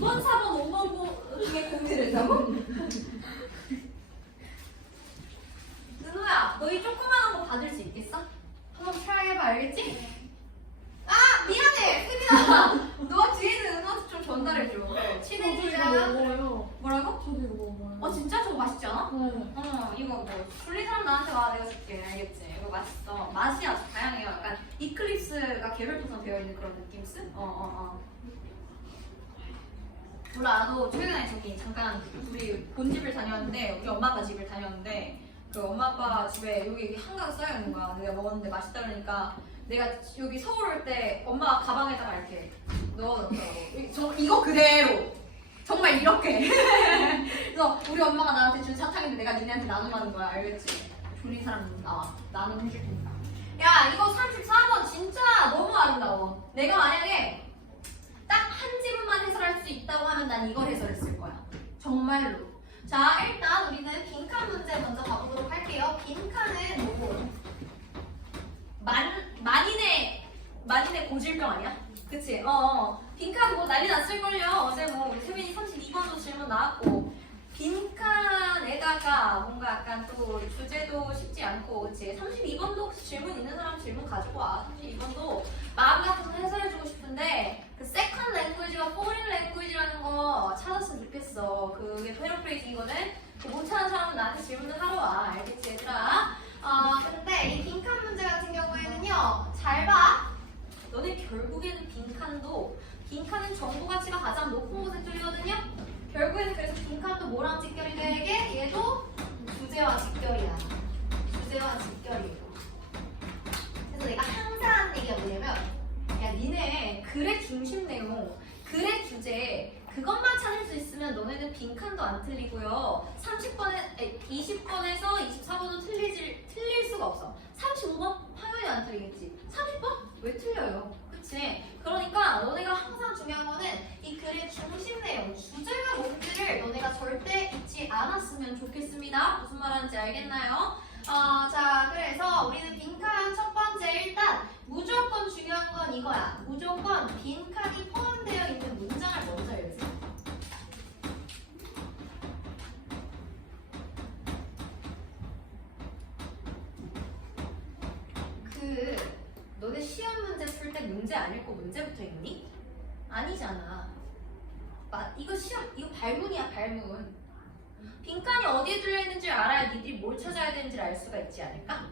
2번, 4번, 5번 중에 고민을 했다고? 은호야, 너희 조그만한 거 받을 수 있겠어? 한번 트라이 해봐, 알겠지? 아, 미안해, 혜빈아. 너 뒤에 있는 은호한테 좀 전달해줘. 친해지자. 뭐라고? 저도 이거 먹어요. 진짜 저거 맛있지 않아? 네. 이거 뭐 졸린 사람 나한테 와, 내가 줄게. 알겠지? 이거 맛있어. 맛이 아주 다양해요. 약간 이클립스가 계절 구성 되어 있는 그런 느낌스? 몰라, 나도 최근에 저기 잠깐 우리 본집을 다녔는데, 우리 엄마 아빠 집을 다녔는데, 그 엄마 아빠 집에 여기 한강 쌓여 있는 거야. 내가 먹었는데 맛있다 그러니까 내가 여기 서울 올 때 엄마 가방에다가 이렇게 넣어놓더라고. 이거 그대로 정말 이렇게. 그래서 우리 엄마가 나한테 준 사탕인데 내가 니네한테 나눔하는 거야. 알겠지? 졸린 사람 나와. 나눔해줄 테니까. 야, 이거 34번 진짜 너무 아름다워. 내가 만약에 딱 한 지문만 해설할 수 있다고 하면 난 이걸 해설했을 거야. 정말로. 자, 일단 우리는 빈칸 문제 먼저 가보도록 할게요. 빈칸은 뭐고? 만인의 고질병 아니야? 그치? 빈칸 뭐 난리 났을걸요. 어제 뭐 우리 세빈이 32번도 질문 나왔고, 빈칸에다가 뭔가 약간 또 주제도 쉽지 않고, 그치? 32번도 혹시 질문 있는 사람 질문 가지고 와. 32번도 마음 같아서 해설해주고 싶은데, 그 세컨 랭귀지와 포린 랭귀지라는 거 찾았으면 좋겠어. 그게 패러프레이징이거든? 못 찾은 사람은 나한테 질문을 하러 와. 알겠지, 얘들아? 근데 이 빈칸 문제 같은 경우에는요, 잘 봐. 너네 결국에는 빈칸은 정보 가치가 가장 높은 곳에 뚫리거든요? 결국에는 그래서 빈칸도 뭐랑 직결이 되게? 얘도 주제와 직결이야. 주제와 직결이에요. 그래서 내가 항상 하는 얘기가 뭐냐면, 야, 니네 글의 중심 내용, 글의 주제, 그것만 찾을 수 있으면 너네는 빈칸도 안 틀리고요. 20번에서 24번도 틀릴 수가 없어. 35번? 당연히 안 틀리겠지. 30번? 왜 틀려요? 그치? 그러니까 너네가 항상 중요한 거는 이 글의 중심 내용, 주제가 뭔지를 너네가 절대 잊지 않았으면 좋겠습니다. 무슨 말하는지 알겠나요? 자, 그래서 우리는 빈칸 첫 번째 일단 무조건 중요한 건 이거야. 무조건 빈칸이 포함되어 있는 문장을 먼저 읽으세요. 너네 시험 문제 풀 때 문제 안 읽고 문제부터 읽니? 아니잖아. 이거 발문이야, 발문. 빈칸이 어디에 들려있는지 알아야 니들이 뭘 찾아야 되는지를 알 수가 있지 않을까?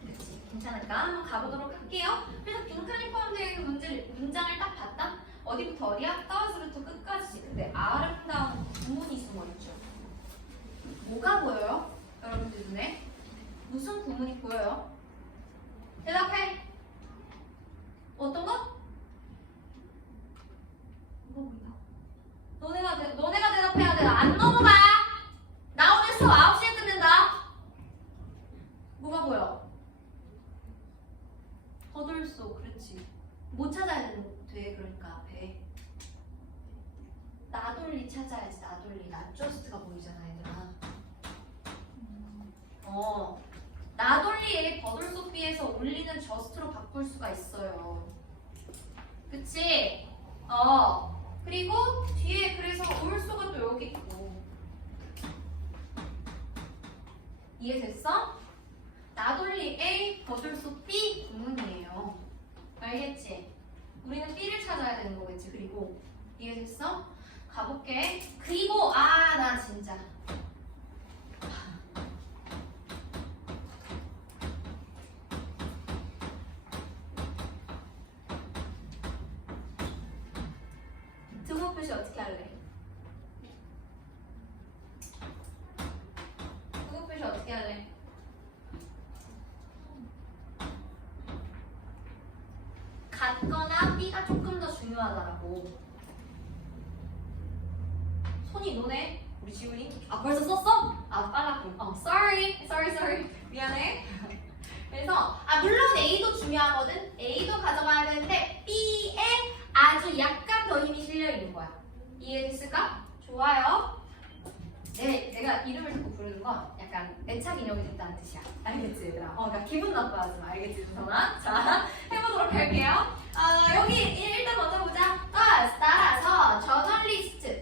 그렇지. 괜찮을까? 한번 가보도록 할게요. 그래서 빈칸이 포함되어 있는 문장을 딱 봤다? 어디부터 어디야? 따와서부터 끝까지. 근데 아름다운 구문이 숨어있죠. 뭐가 보여요? 여러분들 눈에? 무슨 구문이 보여요? 대답해! 어떤 거? 뭐가 보인다? 너네가 대답해야 돼. 안 넘어가! 나 오늘 수업 9시에 끝낸다. 뭐가 보여? 거들소. 그렇지. 뭐 찾아야 돼? 그러니까 앞에 나돌리 찾아야지. 나돌리. 나저스트가 보이잖아, 얘들아. 나돌리에 버들소피에서 올리는 저스트로 바꿀 수가 있어요. 그치? 그리고 뒤에 그래서 올소가 또 여기 있고. 이해됐어? 나돌리 A, 버들소 B 구문이에요. 알겠지? 우리는 B를 찾아야 되는 거겠지. 그리고 이해됐어? 가볼게. 그리고 나 진짜 등호 표시 어떻게 할래? 등호 표시 어떻게 할래? 같거나 B가 조금 더 중요하다라고. 손이 노네? 우리 지훈이? 벌써 썼어? 빨랐군. sorry. 미안해. 그래서 물론 A도 중요하거든. A도 가져가야 되는데 B에 아주 약간 더 힘이 실려 있는 거야. 이해됐을까? 좋아요. 내가 이름을 자꾸 부르는 건 약간 애착 인형이 됐다는 뜻이야. 알겠지, 얘들아? 그러니까 기분 나빠하지 마. 알겠지, 주선아? 자, 해보도록 할게요. 여기 일단 먼저 보자. 따라서 저널리스트.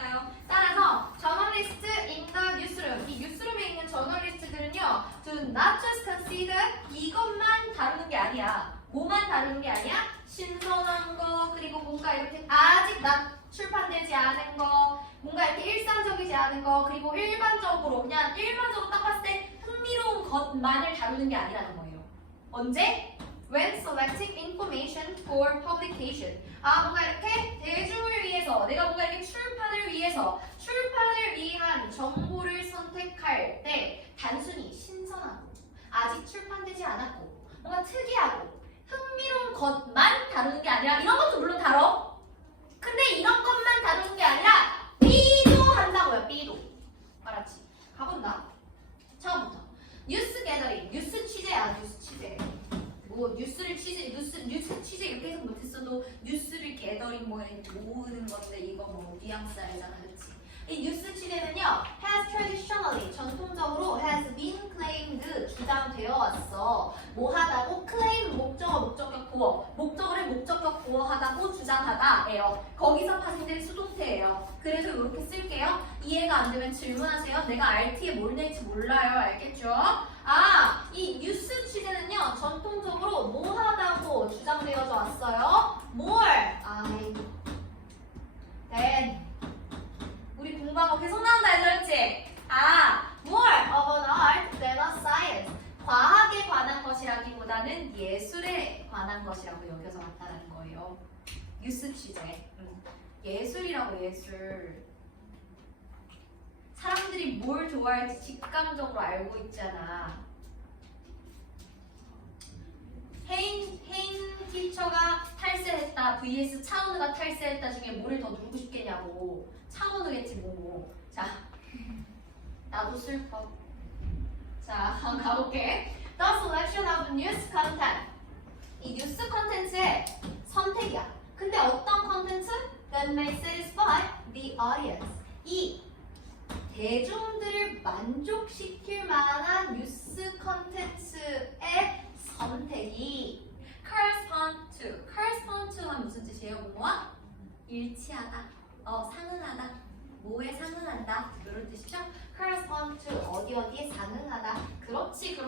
될까요? 따라서 저널리스트 in the newsroom. 이 뉴스룸에 있는 저널리스트들은요, to not just consider 이것만 다루는 게 아니야. 뭐만 다루는 게 아니야? 신선한 거, 그리고 뭔가 이렇게 아직 출판되지 않은 거, 뭔가 이렇게 일상적이지 않은 거, 그리고 일반적으로 그냥 일반적으로 딱 봤을 때 흥미로운 것만을 다루는 게 아니라는 거예요. 언제? When selecting information for publication. 뭔가 이렇게 대중을 위해서, 내가 뭔가 이렇게 출판을 위한 정보를 선택할 때 단순히 신선하고, 아직 출판되지 않았고, 뭔가 특이하고, 흥미로운 것만 다루는 게 아니라, 이런 것도 물론 다뤄. 근데 이런 것만 다루는 게 아니라, B도 한다고요, B도. 알았지? 가본다. 처음부터. 뉴스 게더링, 뉴스 취재야, 뉴스 취재. 뭐 뉴스 취재 이렇게 해석 못했어도 뉴스를 게더링 뭐 이렇게 모으는 건데 이거 뭐 뉘앙스 알잖아, 그렇지? 이 뉴스 취재는요, has traditionally 전통적으로 has been claimed 주장되어 왔어. 뭐 하다고 claim 목적격 보어, 목적어를 목적격 보어하다고 주장하다예요. 거기서 파생된 수동태예요. 그래서 이렇게 쓸게요. 이해가 안 되면 질문하세요. 내가 RT에 뭘 낼지 몰라요, 알겠죠? 이 뉴스 취재는요, 전통적으로 뭐 하다고 주장되어져 왔어요? 우리 공부한 거 계속 나온다, 그렇지? More of an art than a science. 과학에 관한 것이라기보다는 예술에 관한 것이라고 여겨져 왔다는 거예요. 뉴스 취재. 예술이라고, 예술. 사람들이 뭘 좋아할지 직감적으로 알고 있잖아. 혜인 티처가 탈세했다 vs 차은우가 탈세했다 중에 뭐를 더 누르고 싶겠냐고. 차은우겠지 뭐. 자, 나도 슬퍼. 자, 한번 가볼게. The selection of news content. 이 뉴스 컨텐츠의 선택이야. 근데 어떤 컨텐츠? That may satisfy the audience. 이 대중들을 만족시킬 만한 뉴스 컨텐츠의 선택이 correspond to가 무슨 뜻이에요, 모모아? 일치하다, 상응하다, 뭐에 상응한다, 이런 뜻이죠? correspond to 어디에 상응하다. 그렇지.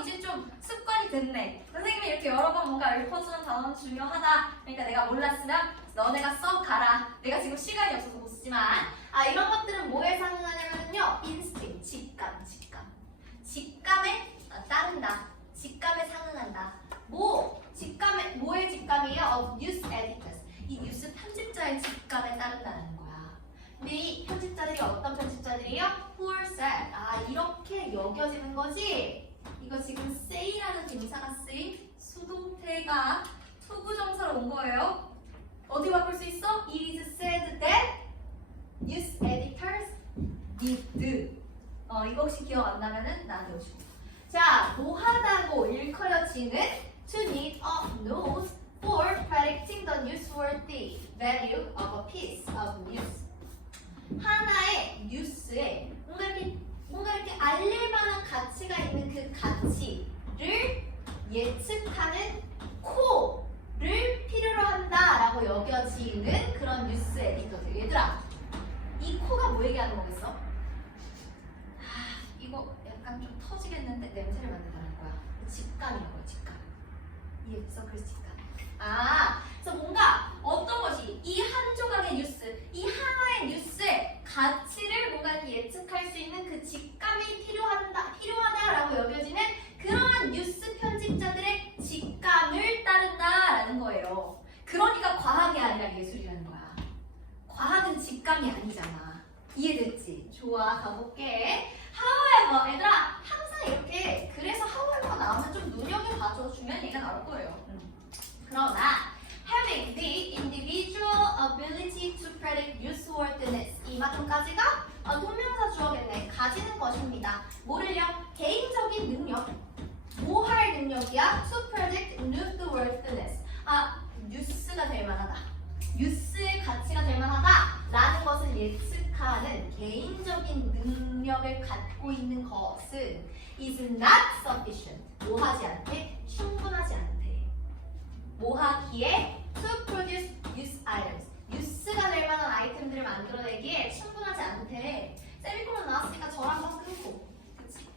이제 좀 습관이 됐네. 선생님이 이렇게 여러 번 뭔가 읊어주는 단어는 중요하다. 그러니까 내가 몰랐으면 너네가 써가라. 내가 지금 시간이 없어서 못 쓰지만 이런 것들은 뭐에 상응하냐면요, instinct, 직감에 따른다. 직감에 상응한다. 뭐의 직감이에요? Of news editors. 이 뉴스 편집자의 직감에 따른다는 거야. 근데 이 편집자들이 어떤 편집자들이에요? Who are said. 이렇게 여겨지는 거지. 이거 지금 say라는 동사가 쓰인 수동태가 투부정사로 온 거예요. 어디 바꿀 수 있어? It is said that news editors did. 이거 혹시 기억 안 나면은 나한테 오시고. 자, 뭐하다고 일컬어지는 to need a nose for predicting the newsworthy value of a piece of news. 하나의 뉴스에 뭔가 이렇게 알릴 만한 가치가 있는 그 가치를 예측하는 코를 필요로 한다라고 여겨지는 그런 뉴스 에디터들. 얘들아, 이 코가 뭐 얘기하는 거겠어? 이거 약간 좀 터지겠는데 냄새를 맡는다는 거야. 직감이라고요, 직감. 이해했어? 그래서 직감. 그래서 뭔가 어떤 것이 이 한 조각의 뉴스, 이 하나의 뉴스의 가치를 뭔가 이렇게 예측할 수 있는 그 직감이 필요하다라고 여겨지는 그러한 뉴스 편집자들의 직감을 따른다라는 거예요. 그러니까 과학이 아니라 예술이라는 거야. 과학은 직감이 아니잖아. 이해됐지? 좋아, 가볼게. however, 얘들아, 항상 이렇게 그래서 however가 나오면 좀 눈여겨봐줘 주면 얘가 나올 거예요. 그러나 having the individual ability to predict newsworthiness, 이만큼까지가 동명사 주어겠네. 가지는 것입니다. 뭐를요? 개인적인 능력. 뭐 할 능력이야? To predict newsworthiness. 뉴스가 될 만하다. 뉴스의 가치가 될 만하다 라는 것을 예측하는 개인적인 능력을 갖고 있는 것은 is not sufficient. 뭐 하지 않대? 충분하지 않대. 뭐 하기에? To produce news items. 뉴스가 될 만한 아이템들을 만들어내기에 충분하지 않대. 세미콜론 나왔으니까 절 한번 끊고. 그치?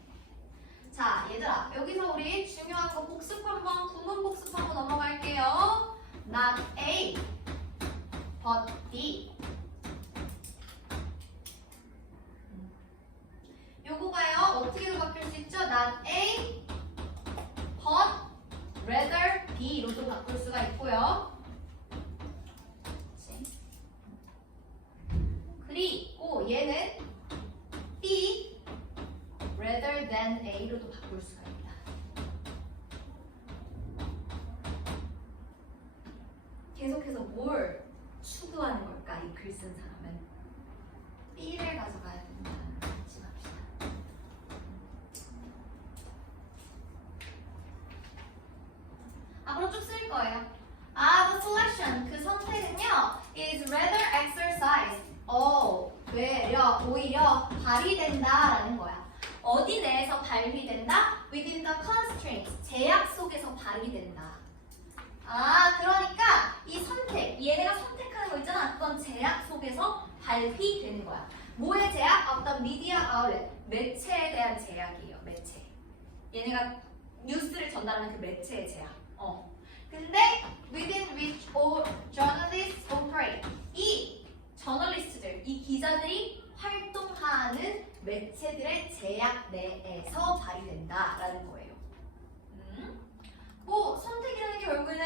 자, 얘들아, 여기서 우리 중요한 거 복습 한번, 구문 복습하고 넘어갈게요. Not A, but B. 요거가요, 어떻게도 바뀔 수 있죠? Not A, but rather B로도 바꿀 수가 있고요. 그리고 얘는 B rather than A로도 바꿀 수가 있다. 계속해서 뭘 추구하는 걸까? 이 글 쓴 사람은 B를 가져가야 된다는 걸 말씀합시다. 앞으로 쭉 쓸 거예요. The selection, 그 선택은요 is rather exercised. 오히려 발휘된다라는 거야. 어디 내에서 발휘된다? Within the constraints, 제약 속에서 발휘된다. 그러니까 이 선택, 얘네가 선택하는 거 있잖아. 그건 제약 속에서 발휘되는 거야. 뭐의 제약? 어떤 media outlet, 매체에 대한 제약이에요. 매체. 얘네가 뉴스를 전달하는 그 매체의 제약. 근데 within which all journalists operate. 이 저널리스트들, 이 기자들이 활동하는 매체들의 제약 내에서 발휘된다라는 거예요. 뭐 선택이라는 게 결국에는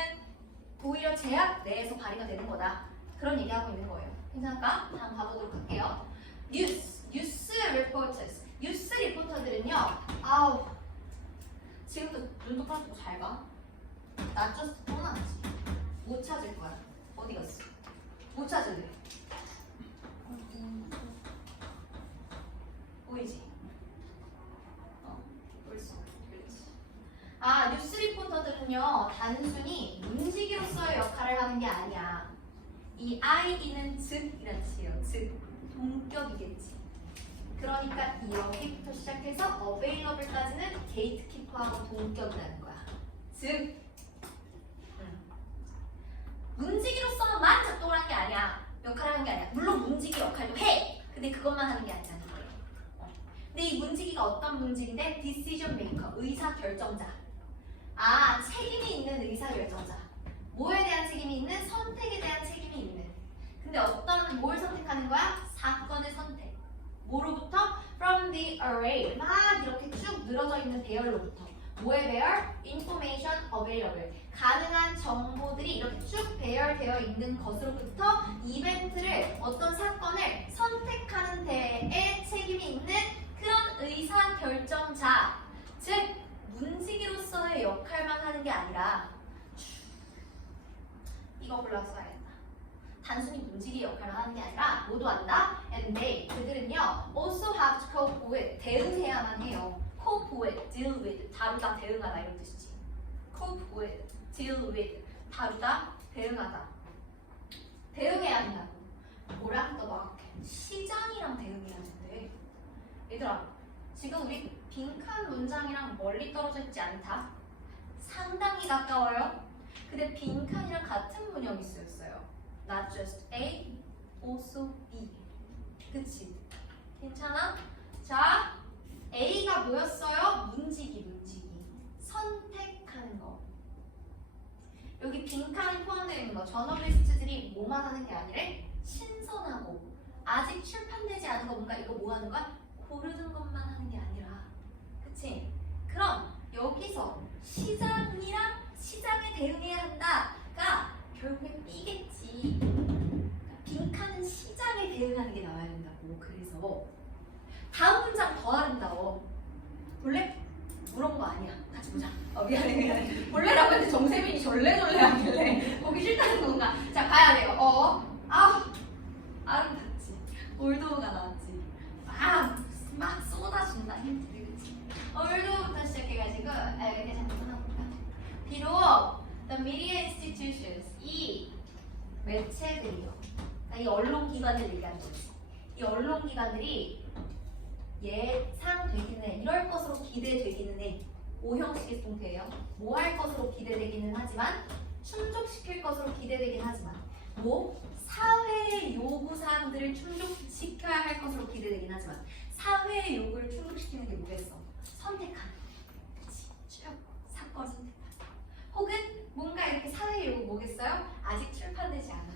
오히려 제약 내에서 발휘가 되는 거다. 그런 얘기하고 있는 거예요. 괜찮을까? 다음 가보도록 할게요. 뉴스 리포터스. 뉴스 리포터들은요. 지금도 눈 똑바로 잘 봐. 나 just 또 나왔지. 못 찾을 거야. 어디 갔어? 못 찾을래. 보이지? 벌써. 그렇지. 뉴스 리포터들은요, 단순히 문지기로서의 역할을 하는 게 아니야. 이 IE는 즉이란 뜻이에요. 즉, 동격이겠지. 그러니까 여기부터 시작해서 available까지는 게이트키퍼하고 동격이라는 거야. 즉, 문지기로서만 작동을 하는 게 아니야. 역할을 하는 게 아니야. 물론 문지기 역할도 해. 근데 그것만 하는 게 아니라는 거예요. 근데 이 문지기가 어떤 문지기인데? decision maker, 의사 결정자. 책임이 있는 의사 결정자. 뭐에 대한 책임이 있는? 선택에 대한 책임이 있는. 근데 뭘 선택하는 거야? 사건의 선택. 뭐로부터? From the array. 막 이렇게 쭉 늘어져 있는 배열로부터. 뭐의 배열? Information available. 가능한 정보들이 이렇게 쭉 배열되어 있는 것으로부터 이벤트를, 어떤 사건을 선택하는 데에 책임이 있는 그런 의사 결정자. 즉, 문지기로서의 역할만 하는 게 아니라 이거 골라서야겠다. 단순히 문지기 역할을 하는 게 아니라 모두 한다. And they, 그들은요 also have to cope with, 대응해야만 해요. cope with, deal with, 다루다, 대응하다 이런 뜻이지. cope with, deal with, 다루다, 대응하다. 대응해야 한다고. 뭐랑 더 정확해? 시장이랑 대응해야 하는데. 얘들아, 지금 우리 빈칸 문장이랑 멀리 떨어져 있지 않다? 상당히 가까워요. 근데 빈칸이랑 같은 문형이 쓰였어요. Not just A, also B. 그치? 괜찮아? 자, A가 뭐였어요? 문지기. 선택하는 거. 여기 빈칸이 포함되어 있는 거. 저널리스트들이 뭐만 하는 게 아니래? 신선하고 아직 출판되지 않은 거, 뭔가 이거 뭐 하는 거야? 고르는 것만 하는 게 아니라. 그치? 그럼 여기서 시장이랑 시장에 대응해야 한다가 결국엔 B겠지. 빈칸은 시장에 대응하는 게 나와야 된다고. 그래서 다음 문장 더 아름다워. 볼래? 물어본 거 아니야. 같이 보자. 미안해. 볼래라고 했는데 정세민이 절레절레 하길래 보기 싫다는 건가? 자, 가야 돼요. 아름답지. 올도가 나왔지. 막 쏟아준다. 힌트를. 그치? 올도부터 시작해가지고 이렇게 잠깐 써놔볼까? 비록 the media institutions, 이 매체들이요. 그러니까 이 언론기관들 얘기하는 거지. 이 언론기관들이 예상되기는 해. 이럴 것으로 기대되기는 해. 오형식의 동태예요. 뭐 할 것으로 기대되기는 하지만, 충족시킬 것으로 기대되긴 하지만, 뭐? 사회의 요구 사항들을 충족시켜야 할 것으로 기대되긴 하지만 사회의 요구를 충족시키는 게 뭐겠어? 선택하는 거. 그치? 쭉 사건 선택하는 거. 혹은 뭔가 이렇게 사회의 요구 뭐겠어요? 아직 출판되지 않은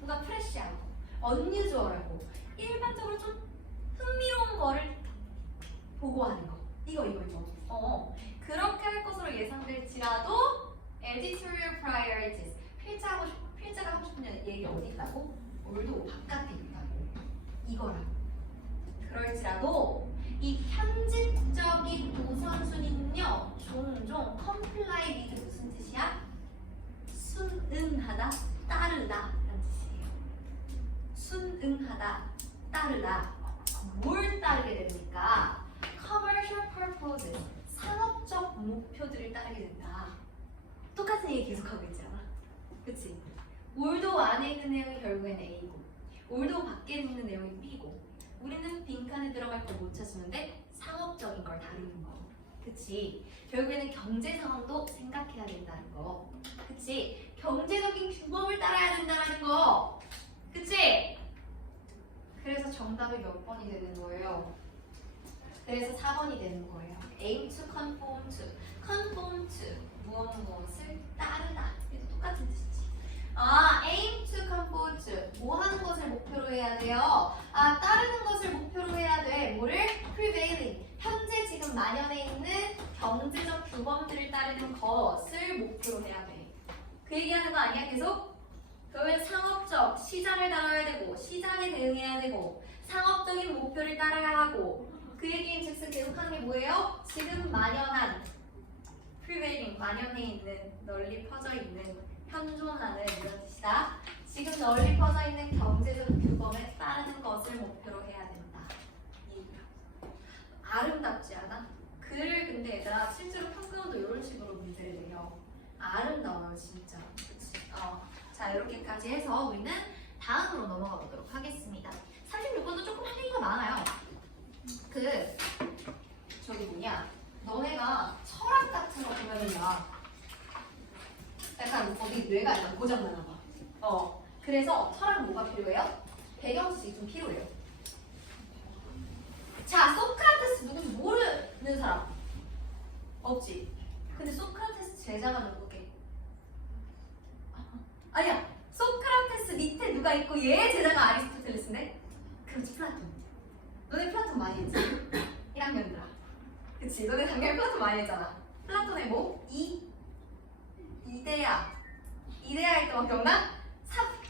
뭔가 프레시하고 언유저하고 일반적으로 좀 흥미로운 거를 보고하는 거. 이거죠. 그렇게 할 것으로 예상될지라도 editorial priorities 필자가 하고 싶은 얘기 어디 있다고? 올도 바깥에 있다고. 이거라고. 그럴지라도 이 편집적인 우선순위는요 종종 comply with 무슨 뜻이야? 순응하다, 따르다 라는 뜻이에요. 순응하다, 따르다. 뭘 따르게 됩니까? commercial purposes, 상업적 목표들을 따르게 된다. 똑같은 얘기 계속하고 있잖아. 그치? 올도 안에 있는 내용이 결국엔 A고 올도 밖에 있는 내용이 B고 우리는 빈칸에 들어갈 거 못 찾으는데 상업적인 걸 다루는 거. 그치? 결국에는 경제 상황도 생각해야 된다는 거. 그치? 경제적인 규범을 따라야 된다는 거. 그치? 그래서 정답이 몇 번이 되는 거예요? 그래서 4번이 되는 거예요. aim to conform to. conform to. 무엇을 따르다. 이도 똑같은 뜻이지. aim to conform to. 뭐 하는 것을 목표로 해야 돼요? 따르는 것을 목표로 해야 돼. 뭐를? prevailing. 현재 지금 만연해 있는 경제적 규범들을 따르는 것을 목표로 해야 돼. 그 얘기하는 거 아니야? 계속? 그러면 상업적, 시장을 다뤄야 되고 시장에 대응해야 되고 상업적인 목표를 따라야 하고 그 얘기인 즉슨 계속하는 게 뭐예요? 지금 만연한 prevailing, 만연해 있는, 널리 퍼져 있는, 현존하는 이런 뜻이다. 지금 널리 퍼져 있는 경제적 규범에 따르는 것을 목표로 해야 된다. 아름답지 않아? 글을 근데 얘들아 실제로 평가원도 이런 식으로 문제를 내요. 아름다워요 진짜. 그치? 자 이렇게까지 해서 우리는 다음으로 넘어가 보도록 하겠습니다. 36번도 조금 할 얘기가 많아요. 저기 뭐냐, 너네가 철학 같은 거 보면은 약간 거기 뇌가 약간 고장나나 봐. 그래서 철학은 뭐가 필요해요? 배경지식이 좀 필요해요. 자, 소크라테스 누군지 모르는 사람 없지? 근데 소크라테스 제자가 누구게? 아니야, 소크라테스 밑에 누가 있고 얘 제자가 아리스토텔레스인데? 그렇지, 플라톤. 너네 플라톤 많이 했지? 1학년들아. 그치? 너네 작년에 플라톤 많이 했잖아. 플라톤의 뭐? 이데아 할 때만 기억나?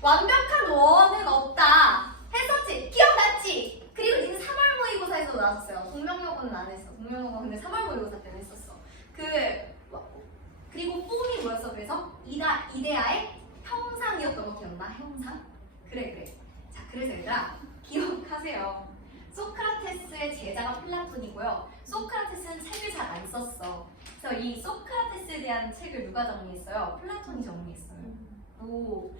완벽한 원은 없다 했었지? 기억났지? 그리고 니는 3월 모의고사에서 나왔어요. 동명여고는 안 했어. 동명여고 근데 3월 모의고사 때문에 했었어. 그리고 폼이 뭐였어? 그래서 이데아의 형상이었던 거 기억나? 형상? 그래. 자, 그래서 얘들아 기억하세요. 소크라테스의 제자가 플라톤이고요. 소크라테스는 책을 잘 안 썼어. 그래서 이 소크라테스에 대한 책을 누가 정리했어요? 플라톤이 정리했어요. 오.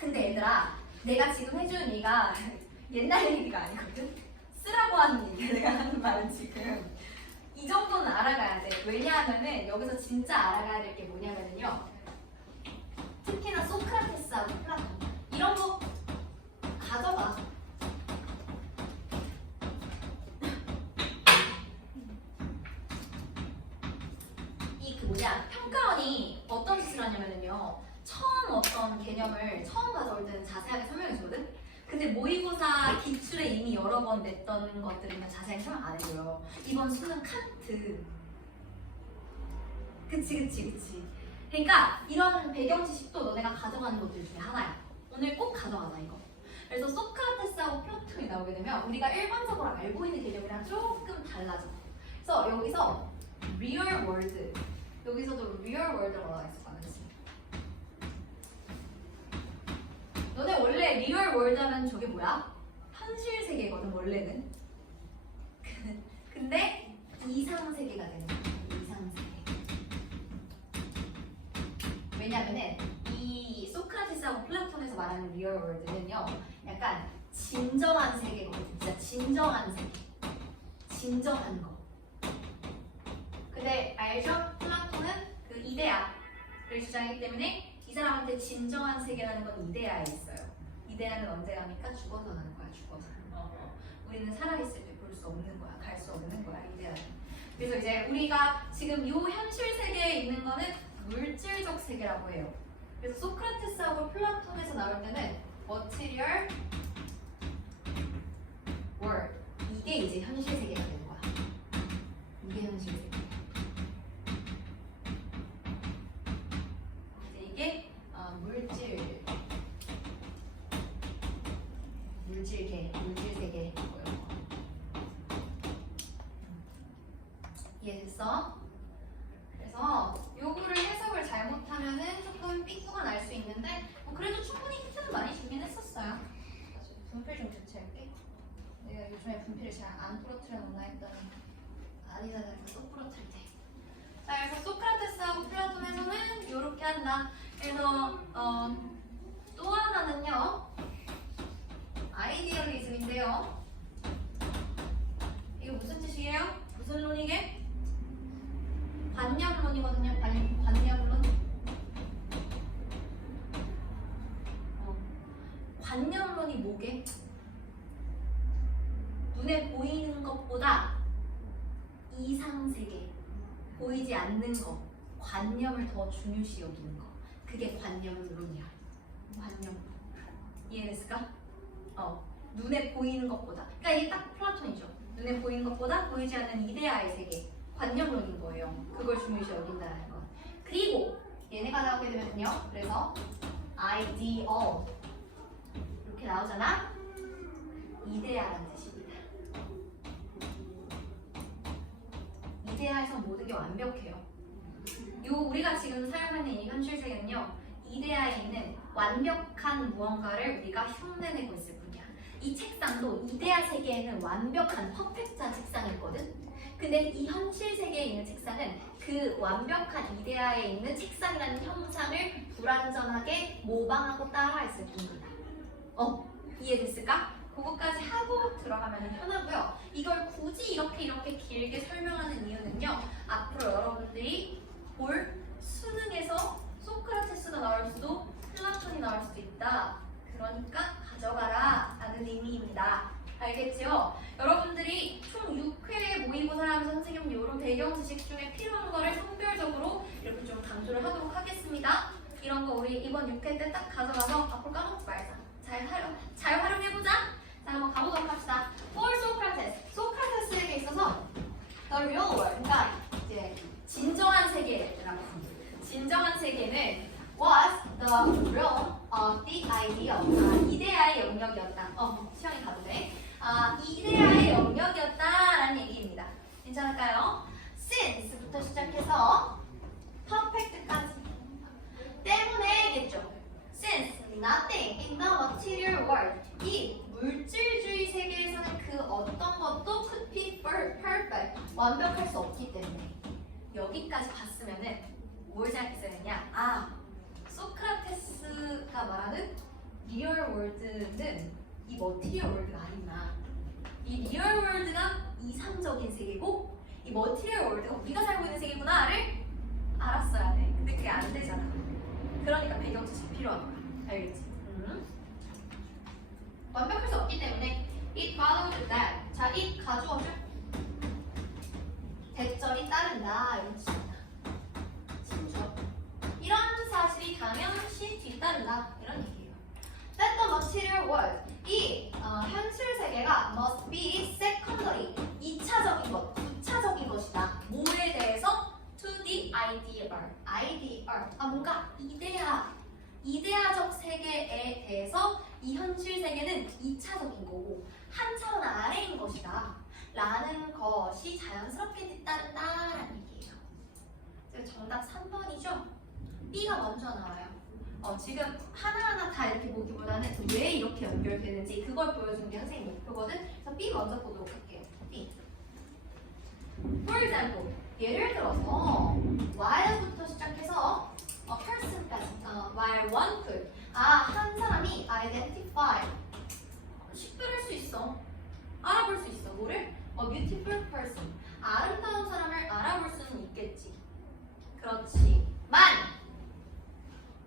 근데 얘들아, 내가 지금 해주는 얘기가 옛날 얘기가 아니거든? 쓰라고 하는 얘기야. 내가 하는 말은 지금. 이 정도는 알아가야 돼. 왜냐하면은 여기서 진짜 알아가야 될 게 뭐냐면요. 특히나 소크라테스하고 플라톤. 이런 거 가져가. 평가원이 어떤 짓을 하냐면요. 처음 어떤 개념을 처음 가져올 때는 자세하게 설명해 주거든? 근데 모의고사 기출에 이미 여러 번 냈던 것들이면 자세하게 설명 안 해줘요. 이번 수능 칸트. 그치. 그러니까 이런 배경 지식도 너네가 가져가는 것들 중에 하나야. 오늘 꼭 가져가자 이거. 그래서 소크라테스하고 플라톤이 나오게 되면 우리가 일반적으로 알고 있는 개념이랑 조금 달라져. 그래서 여기서 real world, 여기서도 real world라고 나와 있어. 너네 원래 real world 하면 저게 뭐야? 현실 세계거든 원래는. 근데 이상 세계가 되는 거야. 이상 세계. 왜냐면은 이 소크라테스하고 플라톤에서 말하는 real world는요, 약간 진정한 세계거든. 진짜 진정한 세계. 진정한 거. 근데 알죠? 플라톤은 그 이데아를 주장하기 때문에 이 사람한테 진정한 세계라는 건 이데아에 있어요. 이데아는 언제 갑니까? 죽어서 가는 거야. 죽어서. 우리는 살아있을 때 볼 수 없는 거야. 갈 수 없는 거야. 이데아는. 그래서 이제 우리가 지금 요 현실 세계에 있는 거는 물질적 세계라고 해요. 그래서 소크라테스하고 플라톤에서 나올 때는 material world, 이게 이제 현실 세계가 되는 거야. 이게 현실 세계. 이제 이게 물질 세계고요. 이해됐어? 그래서 요거를 해석을 잘못하면은 조금 삐꾸가 날 수 있는데 그래도 충분히 힌트는 많이 주긴 했었어요. 분필 좀 교체할게. 내가 요즘에 분필을 잘 안 부러뜨려 놓나 했더니 아니잖아, 쏙 부러뜨릴 때. 자, 그래서 소크라테스하고 플라톤에서는 요렇게 한다. 그래서 또 하나는요, 아이디얼리즘인데요. 이거 무슨 뜻이에요? 무슨 론이게? 관념론이거든요. 관념론. 관념론이 뭐게? 눈에 보이는 것보다 이상세계, 보이지 않는 것, 관념을 더 중요시 여기는 거. 그게 관념론이야. 관념론. 이해됐을까? 눈에 보이는 것보다. 그러니까 이게 딱 플라톤이죠. 눈에 보이는 것보다 보이지 않는 이데아의 세계. 관념론인 거예요. 그걸 중요시 여긴다는 거. 그리고 얘네가 나오게 되면요. 그래서 ideal 이렇게 나오잖아. 이데아라는 뜻입니다. 이데아에서 모든 게 완벽해요. 요 우리가 지금 사용하는 이 현실 세계는요. 이데아에 있는 완벽한 무언가를 우리가 흉내내고 있을 뿐이야. 이 책상도 이데아 세계에는 완벽한 퍼펙트한 책상이거든. 근데 이 현실 세계에 있는 책상은 그 완벽한 이데아에 있는 책상이라는 형상을 불완전하게 모방하고 따라했을 뿐이다. 이해됐을까? 그거까지 하고 들어가면 편하고요. 이걸 굳이 이렇게 길게 설명하는 이유는요. 앞으로 여러분들이 볼 수능에서 소크라테스가 나올 수도 플라톤이 나올 수도 있다. 그러니까 가져가라 라는 의미입니다. 알겠죠? 여러분들이 총 6회 모의고사 하면서 선생님 이런 배경 지식 중에 필요한 거를 선별적으로 이렇게 좀 강조를 하도록 하겠습니다. 이런 거 우리 이번 6회 때 딱 가져가서 앞으로 까먹지 말자. 잘 활용해보자. 자, 한번 가보도록 합시다. For Socrates. 소크라테스에게 있어서 the real world, 그러니까 이제 진정한 세계라고. 진정한 세계는 was the realm of the ideal. 이데아의 영역이었다. 시험이 가도 돼. 이데아의 영역이었다라는 얘기입니다. 괜찮을까요? Since부터 시작해서 perfect까지 때문에겠죠. Since nothing in the material world, 이 물질주의 세계에서는 그 어떤 것도 could be perfect, 완벽할 수 없기 때문에 여기까지 봤으면은 뭘 생각했어야 했냐? 소크라테스가 말하는 리얼 월드는 이 머티리얼 월드가 아니구나. 이 리얼 월드가 이상적인 세계고 이 머티리얼 월드가 우리가 살고 있는 세계구나를 알았어야 돼. 근데 그게 안 되잖아. 그러니까 배경 지식이 필요한 거야. 알겠지? 완벽할 수 없기 때문에 it follows that. 자, it 가주어죠. 대절이 따른다 이런 뜻입니다. 신주어. 이런 사실이 당연시 뒤따른다 이런 얘기예요. That the material world, 이 현실 세계가 must be secondary, 2차적인 것, 2차적인 것이다. 뭐에 대해서? To the ideal. ideal. 뭔가 이데아적 세계에 대해서 이 현실 세계는 2차적인 거고 한 차원 아래인 것이다. 라는 것이 자연스럽게 뒤따른다라는 얘기예요. 정답 3번이죠? B가 먼저 나와요. 지금 하나하나 다 이렇게 보기보다는 왜 이렇게 연결되는지 그걸 보여주는 게 선생님 목표거든. 그래서 B 먼저 보도록 할게요. B. For example, 예를 들어서 while부터 시작해서 person까지 while one could 한 사람이 identify 식별할 수 있어. 알아볼 수 있어. 뭐를? A beautiful person. 아름다운 사람을 알아볼 수는 있겠지. 그렇지만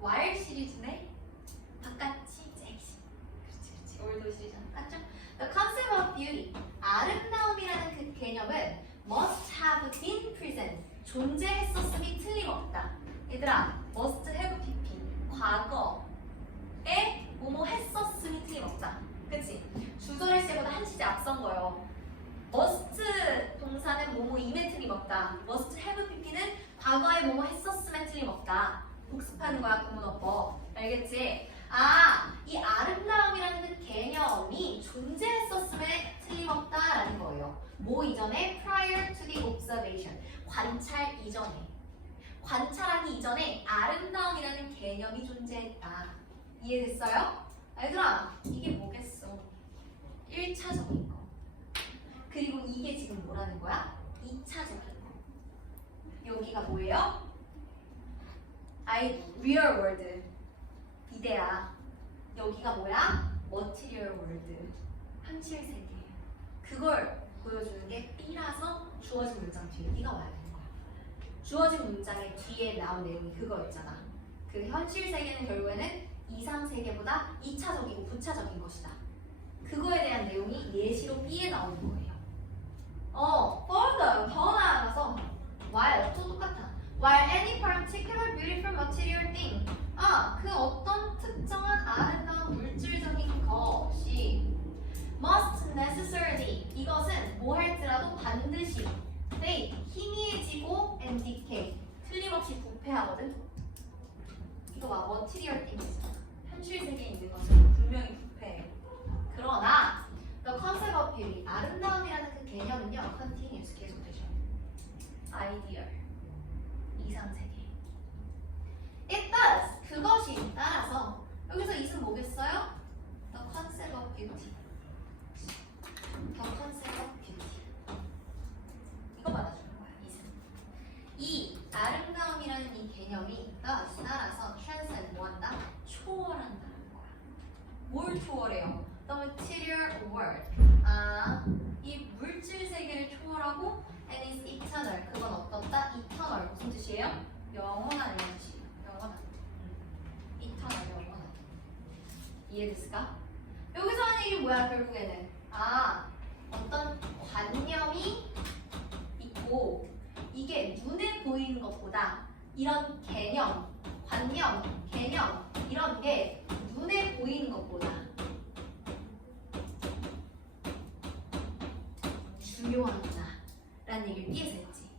while 존재했었음이 틀림없다. 얘들아, must have pp. 과거에 뭐뭐 했었음이 틀림없다. 그치? 주절의 시제보다 한 시제 앞선 거예요. must 동사는 뭐뭐임에 틀림없다. must have pp는 과거에 뭐뭐 했었음에 틀림없다. 복습하는 거야, 구문어법. 알겠지? 아, 이 아름다움이라는 그 개념이 존재했었음에 틀림없다라는 거예요. 뭐 이전에? prior to the observation. 관찰 이전에. 관찰하기 이전에 아름다움이라는 개념이 존재했다. 이해됐어요? 얘들아, 이게 뭐겠어? 1차적인 거. 그리고 이게 지금 뭐라는 거야? 2차적인 거. 여기가 뭐예요? real world. 이데아. 여기가 뭐야? material world. 현실 세계. 그걸 보여주는 게 B라서 주어진 문장 뒤에 B가 와야 되는 거야. 주어진 문장의 뒤에 나온 내용이 그거였잖아. 그 현실 세계는 결국에는 이상 세계보다 2차적이고 부차적인 것이다. 그거에 대한 내용이 예시로 B에 나오는 거예요. further, 더 나아가서 while 또 똑같아. While any particular beautiful material thing, 그 어떤 특정한 아름다운 물질적인 것이 must necessarily, 이것은 뭐 할지라도 반드시 fade, 희미해지고 and decay, 틀림없이 부패하거든. 이거 봐, material things, 현실 세계에 있는 것은 분명히 부패해. 그러나 the concept of beauty, 아름다움이라는 그 개념은요, continuous, 계속되죠. ideal, 이상세계. It does, 그것이 따라서 여기서 is은 뭐겠어요? The concept of beauty. The concept of beauty. 이거 받아주는 거야, is은. 이 아름다움이라는 이 개념이 thus, 따라서 transcend, 뭐한다? 초월한다는 거야. 뭘 초월해요? The material world. 이 물질 세계를 초월하고 and is eternal. 그건 어떻다? eternal. 무슨 뜻이에요? 영원한 이런 뜻이에요. 영원한. eternal, 영원한. 이해됐을까? 여기서 하는 얘기 뭐야, 결국에는? 어떤 관념이 있고 이게 눈에 보이는 것보다 이런 개념, 관념, 개념 이런 게 눈에 보이는 것보다 중요하구나 라는 얘기를 B에서 했지.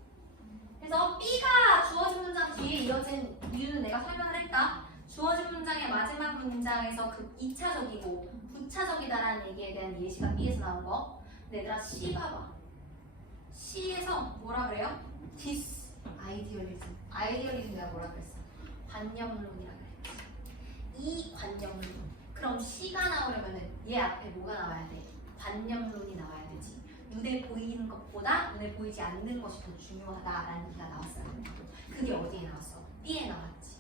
그래서 B가 주어진 문장 뒤에 이어진 이유는 내가 설명을 했다. 주어진 문장의 마지막 문장에서 그 2차적이고 부차적이다라는 얘기에 대한 예시가 B에서 나온 거. 근데 얘들아 C 봐봐. C에서 뭐라 그래요? This idealism. idealism 내가 뭐라 그랬어? 관념론이라 그랬지. 이 관념론. 그럼 C가 나오려면은 얘 앞에 뭐가 나와야 돼? 관념론이 나와야 되지. 눈에 보이는 것보다 눈에 보이지 않는 것이 더 중요하다라는 얘기가 나왔어요. 그게 어디에 나왔어? B에 나왔지.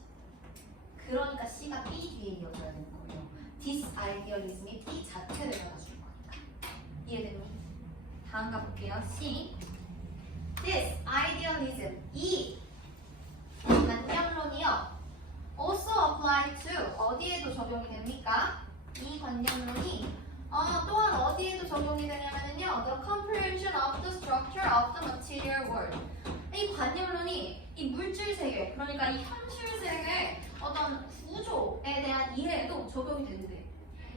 그러니까 C가 B 뒤에 이어져야 되는 거예요. This idealism이 B 자체를 받아주는 거니까. 이해됐니? 다음 가볼게요. C. This idealism, 이 관념론이요. Also apply to, 어디에도 적용이 됩니까? 이 관념론이 또한 어디에도 적용이 되냐면요. The comprehension of the structure of the material world. 이 관념론이 이 물질 세계, 그러니까 이 현실 세계의 어떤 구조에 대한 이해에도 적용이 되는데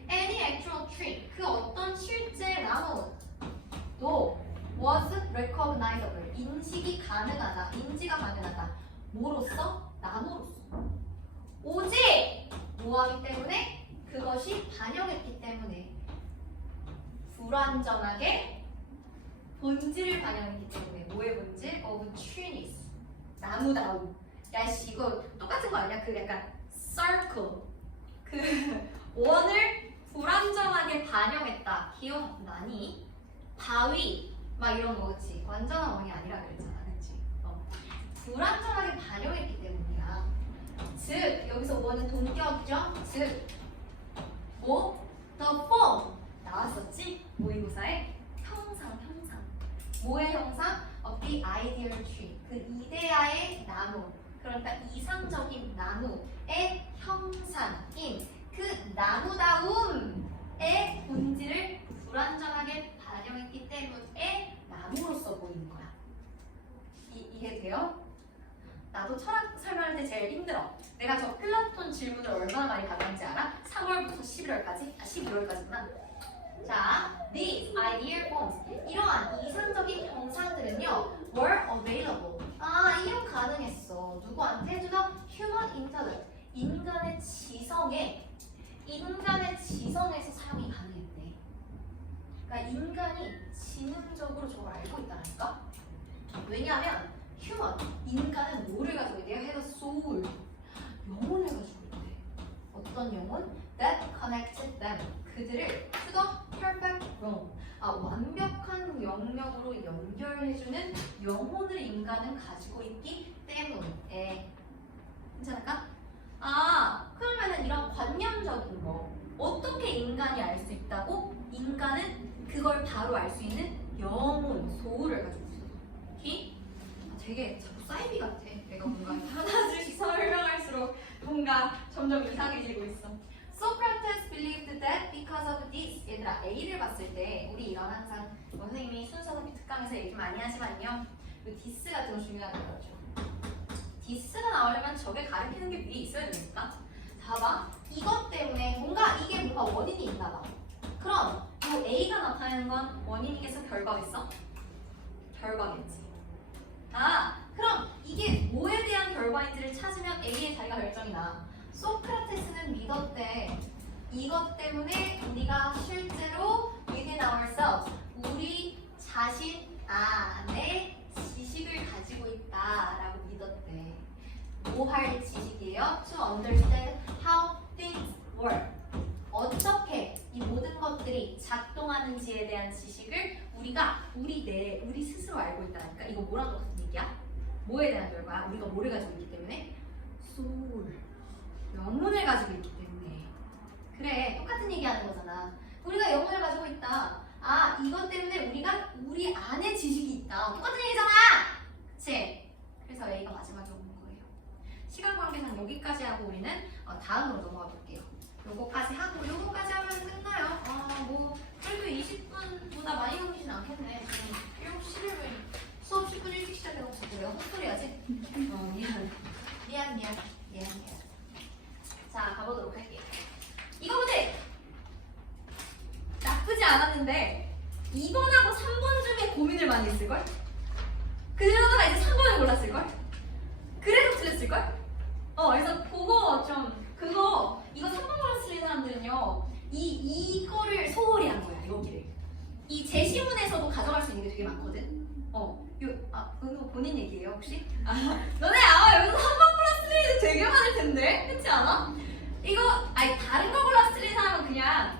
any actual tree, 그 어떤 실제 나무도 was recognizable, 인식이 가능하다, 인지가 가능하다. 뭐로써? 나무로써. 오직 뭐하기 때문에? 그것이 반영했기 때문에. 불완전하게 본질을 반영했기 때문에. 뭐의 본질? of trees, 나무다움. 야씨 이거 똑같은 거 아니야? 그 약간 circle, 그 원을 불완전하게 반영했다. 기억나니? 바위 막 이런 거지. 완전한 원이 아니라 그랬잖아, 그렇지? 불완전하게 반영했기 때문이야. 즉 여기서 원은 동격죠. 즉 뭐? the form 나왔었지? 모의고사에 형상. 뭐의 형상? of the ideal tree, 그 이데아의 나무, 그러니까 이상적인 나무의 형상인 그 나무다움의 본질을 불완전하게 반영했기 때문에 나무로서 보이는 거야. 이해돼요? 나도 철학 설명할 때 제일 힘들어. 내가 저 플라톤 질문을 얼마나 많이 받았는지 알아? 3월부터 11월까지? 12월까지구나. 자, these ideal forms. 이러한 이상적인 형상들은요, were available. 이용 가능했어. 누구한테? To the human intellect. 인간의 지성에서 사용이 가능했대. 그러니까 인간이 지능적으로 저걸 알고 있다니까? 왜냐하면 human, 인간은 뭐를 가지고 있대요? 해서 soul, 영혼을 가지고 있대. 어떤 영혼? That connected them. 그들을 to the perfect realm. 완벽한 영역으로 연결해주는 영혼을 인간은 가지고 있기 때문에. 괜찮을까? 그러면은 이런 관념적인 거 어떻게 인간이 알 수 있다고? 인간은 그걸 바로 알 수 있는 영혼, 소울을 가지고 있어. 오케이? 되게 자꾸 사이비 같아. 내가 뭔가 하나둘씩 설명할수록 뭔가 점점 이상해지고 있어. Socrates believed that because of this. 얘들아, A를 봤을 때 우리 이런 항상 선생님이 순서섭이 특강에서 얘기 많이 하지만요, 이 디스 같은 거 중요하다고 그러죠. 디스가 나오려면 저게 가리키는 게 위에 있어야 되니까. 봐봐, 이것 때문에 이게 뭔가 원인이 있나 봐. 그럼 이 A가 나타내는 건 원인이겠어? 결과겠어? 결과겠지. 그럼 이게 뭐에 대한 결과인지를 찾으면 A의 자리가 결정이 나. 소크라테스는 믿었대. 이것 때문에 우리가 실제로 within ourselves, 우리 자신 안에 지식을 가지고 있다라고 믿었대. 뭐 할 지식이에요? To understand how things work. 어떻게 이 모든 것들이 작동하는지에 대한 지식을 우리 스스로 알고 있다니까. 이거 뭐랑 똑같은 얘기야? 뭐에 대한 결과야? 우리가 뭐를 가지고 있기 때문에? soul, 영혼을 가지고 있기 때문에. 그래, 똑같은 얘기하는 거잖아. 우리가 영혼을 가지고 있다. 이것 때문에 우리 안에 지식이 있다. 똑같은 얘기잖아. 그치? 그래서 A가 마지막에 오는 거예요. 시간 관계상 여기까지 하고 우리는 다음으로 넘어가 볼게요. 요거까지 하고 요거까지 하면 끝나요. 그래도 20분보다 많이 걸리진 않겠네. 지금 7시 11분. 수업 10분 일찍 시작해놓고 내가 헛소리 하지? 미안. 자, 가보도록 할게요. 이거 보지? 나쁘지 않았는데 2번하고 3번 중에 고민을 많이 했을걸? 그러다가 이제 3번을 골랐을걸? 그래서 틀렸을걸? 그래서 이거 3번 골랐을 사람들은요, 이거를 소홀히 한 거야, 여기를. 이 제시문에서도 가져갈 수 있는 게 되게 많거든? 그거 본인 얘기예요, 혹시? 너네 여기서 3번 골랐을 일이 되게 많을 텐데? 그렇지 않아? 다른 거 골랐을 사람은 그냥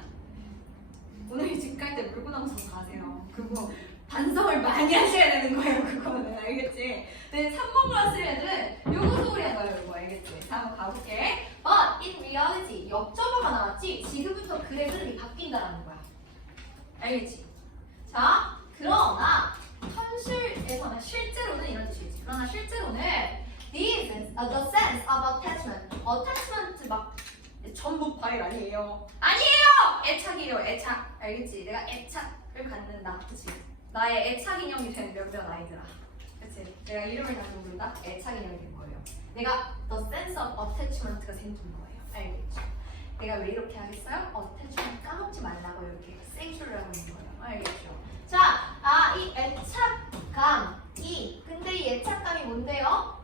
오늘 집 갈 때 물고 나서 가세요. 그거 반성을 많이 하셔야 되는 거예요, 그거는. 알겠지? 근데 3번 골랐을 애들은 요거 소홀히 한 거예요, 요거. 알겠지? 자, 한번 가볼게. But in reality, 역접어가 나왔지? 지금부터 글의 흐름이 바뀐다라는 거야. 알겠지? 자, 그러나 현실에서는, 실제로는 이런 뜻이지. 그러나 실제로는 this is the sense of attachment. attachment 막 전부 과일 아니에요. 애착이에요, 애착. 알겠지? 내가 애착을 갖는다. 그치? 나의 애착 인형이 된 몇몇 아이들아. 그치? 내가 이름을 다시 부른다? 애착 인형이 된 거예요. 내가 the sense of attachment가 생긴 거예요. 알겠죠? 내가 왜 이렇게 하겠어요? attachment 까먹지 말라고 이렇게 생쇼를 하고 있는 거예요. 알겠죠? 자, 이 애착감이, 근데 이 애착감이 뭔데요?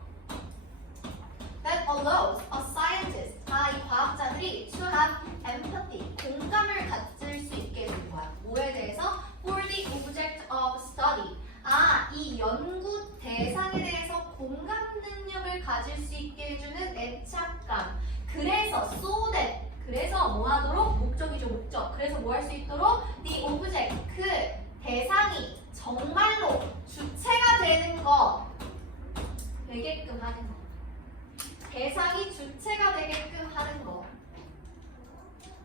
That allows a scientist, 이 과학자들이 to have empathy, 공감을 가질 수 있게 해주는 거야. 뭐에 대해서? For the object of study. 이 연구 대상에 대해서 공감 능력을 가질 수 있게 해주는 애착감. 그래서 so that, 그래서 뭐 하도록? 목적이죠, 목적. 그래서 뭐 할 수 있도록? The object, 그 대상이 정말로 주체가 되는 거, 되게끔 하는 거. 대상이 주체가 되게끔 하는 거.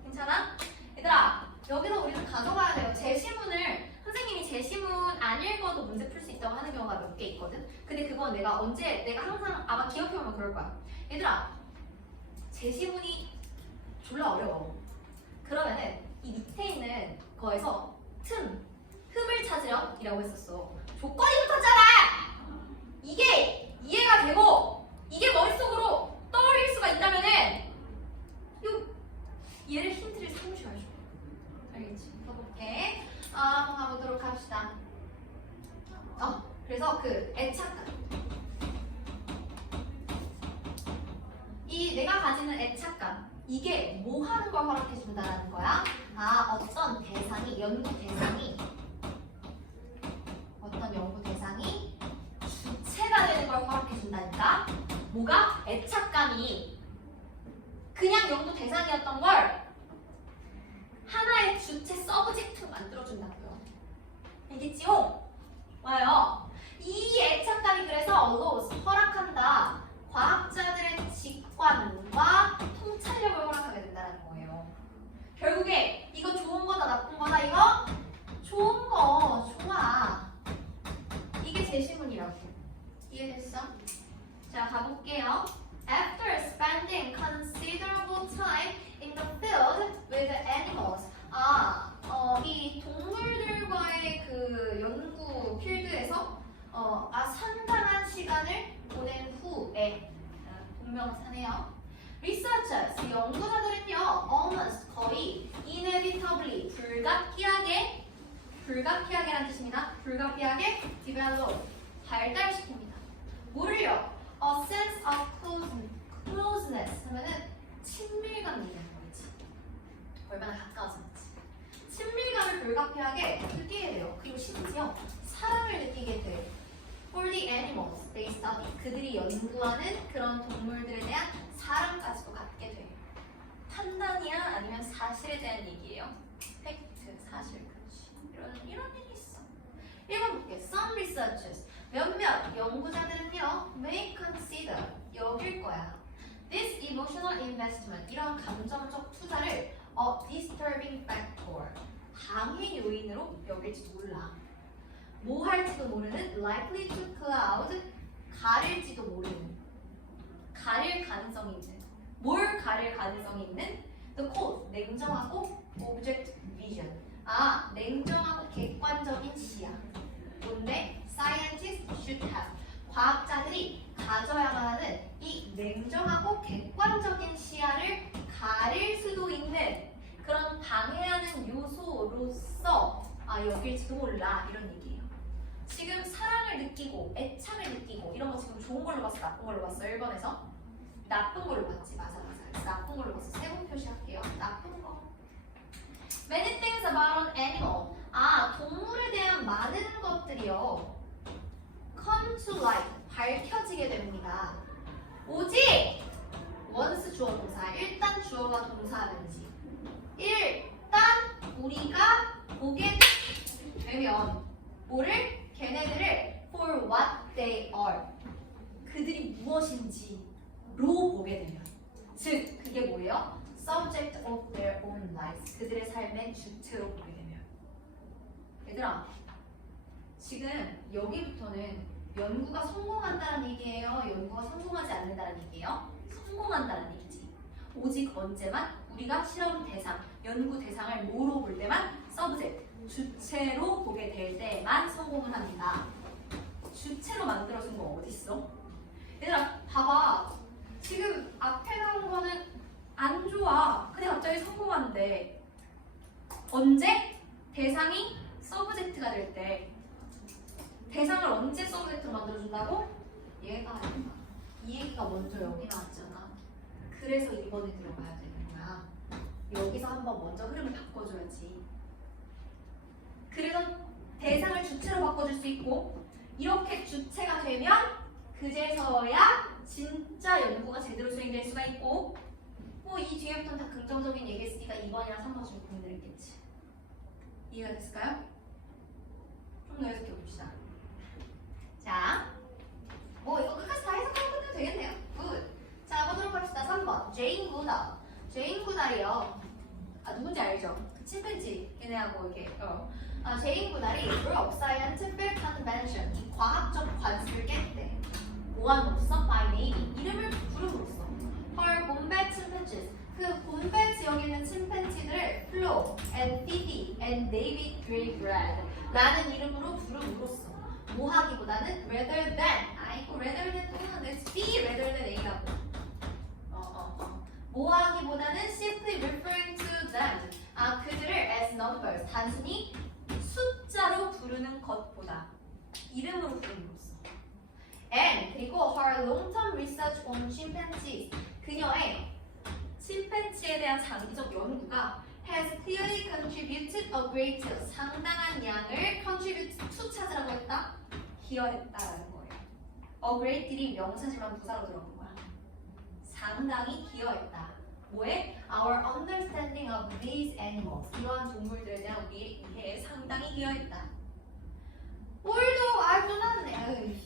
괜찮아? 얘들아, 여기서 우리는 가져가야 돼요. 제시문을, 선생님이 제시문 안 읽어도 문제 풀 수 있다고 하는 경우가 몇 개 있거든? 근데 그건 내가 항상 아마 기억해보면 그럴 거야. 얘들아, 제시문이 졸라 어려워. 그러면은 이 밑에 있는 거에서 틈을 찾으렴 이라고 했었어. 조건이 붙었잖아! 이게 이해가 되고 이게 머릿속으로 떠올릴 수가 있다면은 얘를 힌트를 삼으셔야죠. 알겠지? 가볼게. 한번 가보도록 합시다. 그래서 그 애착감. 이 내가 가지는 애착감. 이게 뭐 하는 걸 허락해 준다라는 거야? 어떤 대상이, 연구 대상이 주체가 되는 걸 허락해 준다니까? 뭐가? 애착감이 그냥 연구 대상이었던 걸 하나의 주체 서브젝트로 만들어준다고요. 알겠지요? 와요. 이 애착감이 그래서 허락한다. 과학자들의 직관과 통찰력을 허락하게 된다는 거예요. 결국에 이거 좋은 거다 나쁜 거다 이거? 좋은 거 좋아. 이게 제시문이라고. 이해됐어? 자 가볼게요. After spending considerable time in the field with animals. 이 동물들과의 그 연구 필드에서 상당한 시간을 보낸 후에 동명사네요. Researchers, 연구자들은요, almost 거의 inevitably 불가피하게란 뜻입니다. 불가피하게 develop 발달시킵니다. 뭐를요? A sense of closeness 하면은 친밀감 얘기하는 거지. 얼마나 가까워서 그렇지. 친밀감을 불가피하게 느끼게 돼요. 그리고 심지어 사랑을 느끼게 돼요. For the animals they study. 그들이 연구하는 그런 동물들에 대한 사랑까지도 갖게 돼요. 판단이야? 아니면 사실에 대한 얘기예요? 팩트, 사실, 그렇지. 이런 일이 있어. 1번 볼게요. Some researchers. 몇몇 연구자들은요, may consider, 여길 거야. This emotional investment, 이런 감정적 투자를 a disturbing factor, 방해 요인으로 여길지도 몰라. 뭐 할지도 모르는, likely to cloud, 가릴지도 모르는, 가릴 가능성이 있는, 뭘 가릴 가능성이 있는, the cold, 냉정하고 object vision, 냉정하고 객관적인 시야. 뭔데? Scientists should have. 과학자들이 가져야만 하는 이 냉정하고 객관적인 시야를 가릴 수도 있는 그런 방해하는 요소로서 여길지도 몰라 이런 얘기예요. 지금 사랑을 느끼고 애착을 느끼고 이런 거 지금 좋은 걸로 봤어? 나쁜 걸로 봤어? 1번에서? 나쁜 걸로 봤지. 맞아. 그래서 나쁜 걸로 봤어. 세분 표시할게요. 나쁜 거. Many things about an animal. 동물에 대한 많은 것들이요. come to light. 밝혀지게 됩니다. 오직 once 주어 동사. 일단 주어가 동사든지. 일단 우리가 보게 되면 뭐를? 걔네들을 for what they are. 그들이 무엇인지로 보게 되면. 즉 그게 뭐예요? subject of their own lives. 그들의 삶의 주체로 보게 되면. 얘들아, 지금 여기부터는 연구가 성공한다는 얘기예요? 연구가 성공하지 않는다는 얘기예요? 성공한다는 얘기지. 오직 언제만? 우리가 실험 대상, 연구 대상을 뭐로 볼 때만? subject, 주체로 보게 될 때만 성공을 합니다. 주체로 만들어준 거 어딨어? 얘들아, 봐봐. 지금 앞에 나온 거는 안 좋아. 근데 갑자기 성공한대. 언제? 대상이 서브젝트가 될 때. 대상을 언제 서브젝트로 만들어준다고? 얘가 이 얘기가 먼저 여기 나왔잖아. 그래서 2번에 들어가야 되는 거야. 여기서 한번 먼저 흐름을 바꿔줘야지. 그래서 대상을 주체로 바꿔줄 수 있고 이렇게 주체가 되면 그제서야 진짜 연구가 제대로 수행될 수가 있고 이 뒤에부터는 다 긍정적인 얘기했으니까 2번이랑 3번 좀 고민했겠지. 이해가 됐을까요? 좀 더 해석해 봅시다. 자, 이거 끝까지 다 해석하고 끝내도 되겠네요. 굿. 자, 보도록 합시다. 3번. 제인 구달. 제인 구달이요. 누군지 알죠? 그 침팬지 걔네하고 이렇게. 제인 구달이 broke scientific convention. 이 과학적 관습을 깼대. 뭐함으로써? by naming. 이름을 부름으로써. her 곰배 침팬지스. 그 곰배 지역에 있는 침팬지들을 Flo and Phoebe and David Gray Brad 라는 이름으로 부름으로써 뭐 하기보다는 rather than. 아이고 rather than 또 하는데 be rather than A라고. 뭐 하기보다는 simply referring to them. 그들을 as numbers. 단순히 숫자로 부르는 것보다 이름으로 부름으로써. And 그리고 her long-term research on chimpanzees. 그녀의 침팬지에 대한 장기적 연구가 has clearly contributed a great deal. 상당한 양을 contribute to 찾으라고 했다. 기여했다라는 거예요. A great deal이 명사지만 부사로 들어간 거야. 상당히 기여했다. 뭐에? Our understanding of these animals. 이러한 동물들에 대한 우리의 이해에 상당히 기여했다. Although I do not,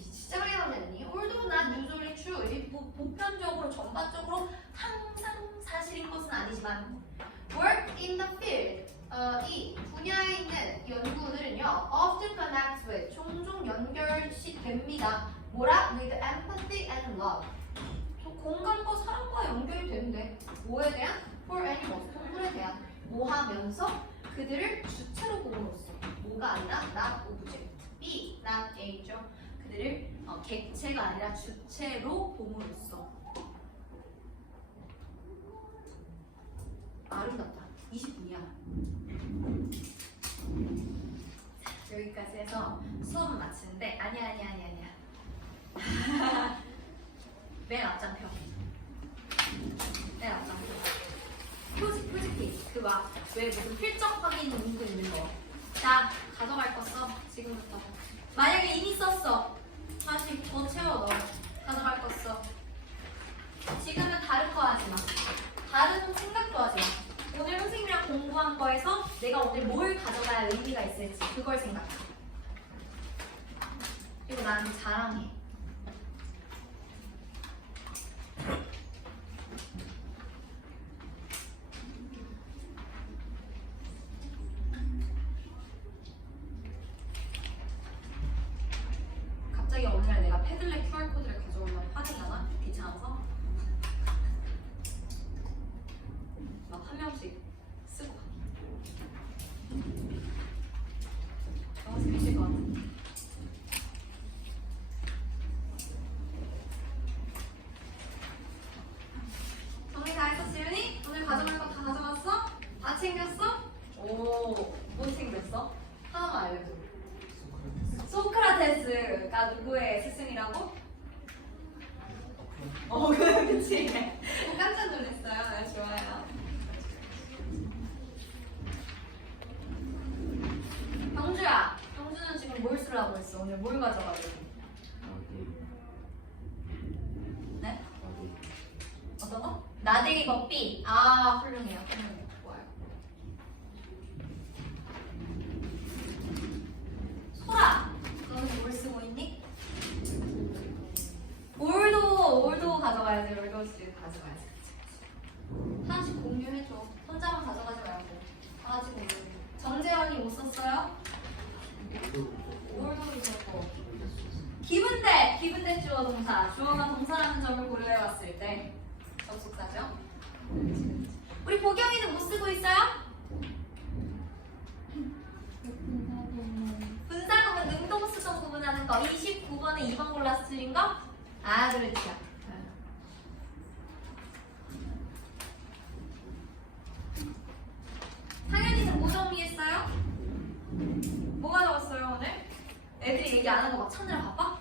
진짜 많이 나오네. Although not usually true. 보편적으로 전반적으로 항상 사실인 것은 아니지만 work in the field. 이 분야에 있는 연구들은요, often connect with. 종종 연결시 됩니다. 뭐라? With empathy and love. 공감과 사랑과 연결이 되는데 뭐에 대한? For animals. 동물에 대한. 뭐 하면서 그들을 주체로 봄으로써. 뭐가 아니라 not object. B, not A죠. 그들을 객체가 아니라 주체로 봄으로써. 아름답다. 20분이야. 여기까지 해서 수업은 마치는데 아니야. 맨 앞장표. 맨 앞장표. 표지 페이지. 그 막 왜 무슨 필적 확인 문구 있는 거. 자, 가져갈 거 써. 지금부터. 만약에 이미 썼어. 다시 더 채워 넣어. 가져갈 거 써. 지금은 다른 거 하지 마. 다른 생각도 하지 마. 오늘 선생님이랑 공부한 거에서 내가 오늘 뭘 가져가야 의미가 있을지 그걸 생각해. 그리고 나는 자랑해. 갑자기 어느 날 내가 패들렛 QR코드를 가져오면 화내잖아? 귀찮아서 막 한 명씩 쓰고 너무 재밌을 것 같아. 정리 다 했어, 지윤이? 오늘 가져갈 거 다 가져갔어? 다 챙겼어? 오, 뭐 챙겼어? 하나만 알려줘. 소크라테스가 누구의 스승이라고? 그치. 깜짝 놀랐어요. 좋아요. 경주는 지금 뭘 쓰려고 했어? 오늘 뭘 가져가려고? 네? 어떤 거? 나데이 먹비. 훌륭해요. 좋아요. 소라, 너는 뭘 쓰고 있니? 올도 가져가야지. 올도 가져가야지. 하나씩 공유해줘. 혼자만 가져가지 말고. 하나씩 공유. 정재현이 못 썼어요? 올도 있었고. 기분대 주어 동사. 주어가 동사라는 점을 고려해봤을 때 접속사죠. 우리 보경이는 못 쓰고 있어요? 분사구문 능동수동 구분하는 거 29번에 2번 골라서 틀린 거? 그렇죠. 상현이는 뭐 정리했어요? 뭐 가져왔어요 오늘? 애들이 얘기 안 하고 막 찾느라 바빠?